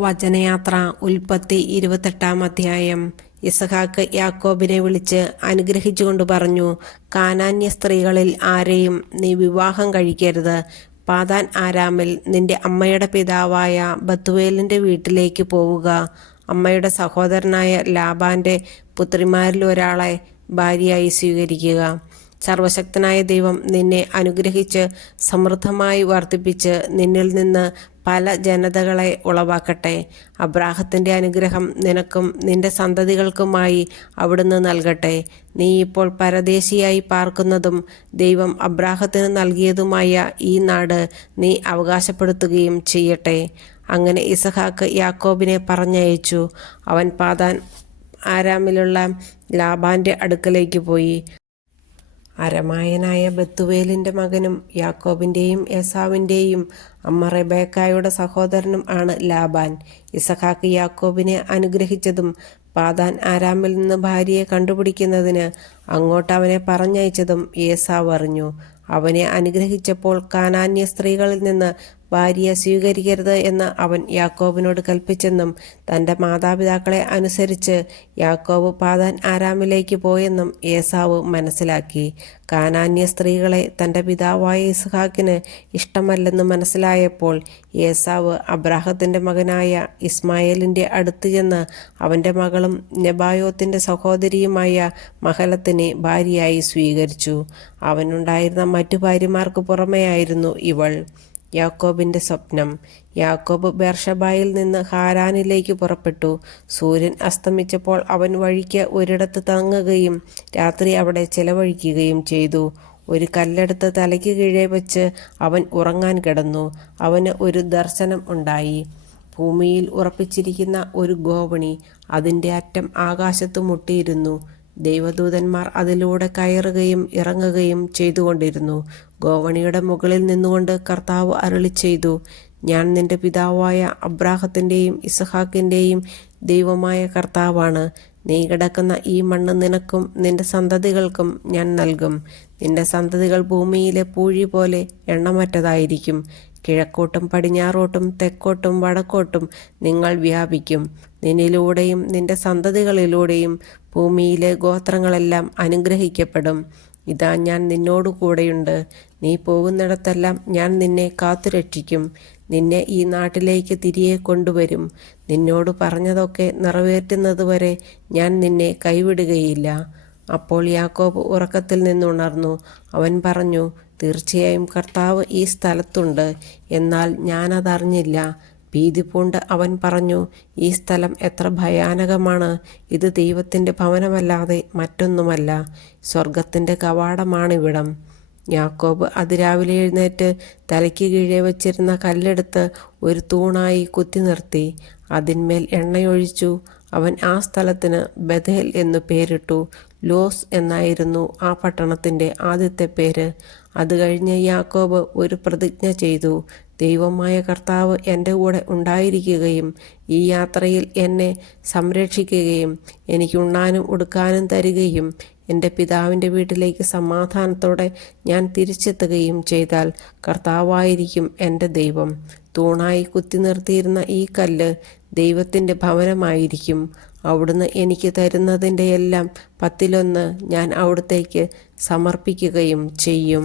വചനയാത്ര ഉൽപ്പത്തി 28 അധ്യായം. ഇസഹാക്ക് യാക്കോബിനെ വിളിച്ച് അനുഗ്രഹിച്ചുകൊണ്ട് പറഞ്ഞു, കാനാന്യ സ്ത്രീകളിൽ ആരെയും നീ വിവാഹം കഴിക്കരുത്. പാദാൻ ആരാമിൽ നിന്റെ അമ്മയുടെ പിതാവായ ബത്തുവേലിൻ്റെ വീട്ടിലേക്ക് പോവുക. അമ്മയുടെ സഹോദരനായ ലാബാൻ്റെ പുത്രിമാരിൽ ഒരാളെ ഭാര്യയായി സ്വീകരിക്കുക. സർവശക്തനായ ദൈവം നിന്നെ അനുഗ്രഹിച്ച് സമൃദ്ധമായി വർദ്ധിപ്പിച്ച് നിന്നിൽ നിന്ന് പല ജനതകളെ ഉളവാക്കട്ടെ. അബ്രാഹത്തിൻ്റെ അനുഗ്രഹം നിനക്കും നിന്റെ സന്തതികൾക്കുമായി അവിടുന്ന് നൽകട്ടെ. നീ ഇപ്പോൾ പരദേശിയായി പാർക്കുന്നതും ദൈവം അബ്രാഹത്തിന് നൽകിയതുമായ ഈ നാട് നീ അവകാശപ്പെടുത്തുകയും ചെയ്യട്ടെ. അങ്ങനെ ഇസഹാക്ക് യാക്കോബിനെ പറഞ്ഞയച്ചു. അവൻ പാദാൻ ആരാമിലുള്ള ലാബാൻ്റെ അടുക്കലേക്ക് പോയി. അരമായനായ ബത്തുവേലിൻ്റെ മകനും യാക്കോബിൻ്റെയും ഏസാവിൻ്റെയും അമ്മ റെബേക്കായുടെ സഹോദരനും ആണ് ലാബാൻ. ഇസഹാക്ക് യാക്കോബിനെ അനുഗ്രഹിച്ചതും പാദാൻ ആരാമിൽ നിന്ന് ഭാര്യയെ കണ്ടുപിടിക്കുന്നതിന് അങ്ങോട്ട് അവനെ പറഞ്ഞയച്ചതും ഏസാവ് അറിഞ്ഞു. അവനെ അനുഗ്രഹിച്ചപ്പോൾ കാനാന്യ സ്ത്രീകളിൽ നിന്ന് ഭാര്യയെ സ്വീകരിക്കരുത് എന്ന് അവൻ യാക്കോബിനോട് കൽപ്പിച്ചെന്നും തൻ്റെ മാതാപിതാക്കളെ അനുസരിച്ച് യാക്കോബ് പാദാൻ ആരാമിലേക്ക് പോയെന്നും ഏസാവ് മനസ്സിലാക്കി. കാനാന്യ സ്ത്രീകളെ തൻ്റെ പിതാവായ ഇസ്ഹാക്കിന് ഇഷ്ടമല്ലെന്ന് മനസ്സിലായപ്പോൾ ഏസാവ് അബ്രാഹത്തിൻ്റെ മകനായ ഇസ്മായേലിൻ്റെ അടുത്ത് ചെന്ന് അവൻ്റെ മകളും നെബായോത്തിൻ്റെ സഹോദരിയുമായ മഹലത്തിനെ ഭാര്യയായി സ്വീകരിച്ചു. അവനുണ്ടായിരുന്ന മറ്റു ഭാര്യമാർക്ക് പുറമെയായിരുന്നു ഇവൾ. യാക്കോബിൻ്റെ സ്വപ്നം. യാക്കോബ് ബേർഷബായിൽ നിന്ന് ഹാരാനിലേക്ക് പുറപ്പെട്ടു. സൂര്യൻ അസ്തമിച്ചപ്പോൾ അവൻ വഴിക്ക് ഒരിടത്ത് തങ്ങുകയും രാത്രി അവിടെ ചെലവഴിക്കുകയും ചെയ്തു. ഒരു കല്ലെടുത്ത് തലയ്ക്ക് കീഴെ വെച്ച് അവൻ ഉറങ്ങാൻ കിടന്നു. അവന് ഒരു ദർശനം ഉണ്ടായി. ഭൂമിയിൽ ഉറപ്പിച്ചിരിക്കുന്ന ഒരു ഗോവണി, അതിൻ്റെ അറ്റം ആകാശത്ത് മുട്ടിയിരുന്നു. ദൈവദൂതന്മാർ അതിലൂടെ കയറുകയും ഇറങ്ങുകയും ചെയ്തുകൊണ്ടിരുന്നു. ഗോവണിയുടെ മുകളിൽ നിന്നുകൊണ്ട് കർത്താവ് അരുളിച്ചെയ്തു, ഞാൻ നിന്റെ പിതാവായ അബ്രാഹത്തിൻ്റെയും ഇസഹാക്കിൻ്റെയും ദൈവമായ കർത്താവാണ്. നീ കിടക്കുന്ന ഈ മണ്ണ് നിനക്കും നിന്റെ സന്തതികൾക്കും ഞാൻ നൽകും. നിന്റെ സന്തതികൾ ഭൂമിയിലെ പൂഴി പോലെ എണ്ണമറ്റതായിരിക്കും. കിഴക്കോട്ടും പടിഞ്ഞാറോട്ടും തെക്കോട്ടും വടക്കോട്ടും നിങ്ങൾ വ്യാപിക്കും. നിന്നിലൂടെയും നിന്റെ സന്തതികളിലൂടെയും ഭൂമിയിലെ ഗോത്രങ്ങളെല്ലാം അനുഗ്രഹിക്കപ്പെടും. ഇതാ, ഞാൻ നിന്നോടു കൂടെയുണ്ട്. നീ പോകുന്നിടത്തെല്ലാം ഞാൻ നിന്നെ കാത്തുരക്ഷിക്കും. നിന്നെ ഈ നാട്ടിലേക്ക് തിരികെ കൊണ്ടുവരും. നിന്നോട് പറഞ്ഞതൊക്കെ നിറവേറ്റുന്നതുവരെ ഞാൻ നിന്നെ കൈവിടുകയില്ല. അപ്പോൾ യാക്കോബ് ഉറക്കത്തിൽ നിന്നുണർന്നു. അവൻ പറഞ്ഞു, തീർച്ചയായും കർത്താവ് ഈ സ്ഥലത്തുണ്ട്, എന്നാൽ ഞാനതറിഞ്ഞില്ല. ഭീതി പൂണ്ട് അവൻ പറഞ്ഞു, ഈ സ്ഥലം എത്ര ഭയാനകമാണ്! ഇത് ദൈവത്തിൻ്റെ ഭവനമല്ലാതെ മറ്റൊന്നുമല്ല. സ്വർഗത്തിൻ്റെ കവാടമാണിവിടം. യാക്കോബ് അതിരാവിലെ എഴുന്നേറ്റ് തലയ്ക്ക് കീഴെ വച്ചിരുന്ന കല്ലെടുത്ത് ഒരു തൂണായി കുത്തി നിർത്തി. അതിന്മേൽ എണ്ണയൊഴിച്ചു. അവൻ ആ സ്ഥലത്തിന് ബഥേൽ എന്നു പേരിട്ടു. ലോസ് എന്നായിരുന്നു ആ പട്ടണത്തിൻ്റെ ആദ്യത്തെ പേര്. അത് കഴിഞ്ഞ് യാക്കോബ് ഒരു പ്രതിജ്ഞ ചെയ്തു, ദൈവമായ കർത്താവ് എൻ്റെ കൂടെ ഉണ്ടായിരിക്കുകയും ഈ യാത്രയിൽ എന്നെ സംരക്ഷിക്കുകയും എനിക്ക് ഉണ്ണാനും ഉടുക്കാനും തരികയും എൻ്റെ പിതാവിൻ്റെ വീട്ടിലേക്ക് സമാധാനത്തോടെ ഞാൻ തിരിച്ചെത്തുകയും ചെയ്താൽ കർത്താവായിരിക്കും എൻ്റെ ദൈവം. തൂണായി കുത്തി നിർത്തിയിരുന്ന ഈ കല്ല് ദൈവത്തിൻ്റെ ഭവനമായിരിക്കും. അവിടുന്ന് എനിക്ക് തരുന്നതിൻ്റെ എല്ലാം 10 ഞാൻ അവിടത്തേക്ക് സമർപ്പിക്കുകയും ചെയ്യും.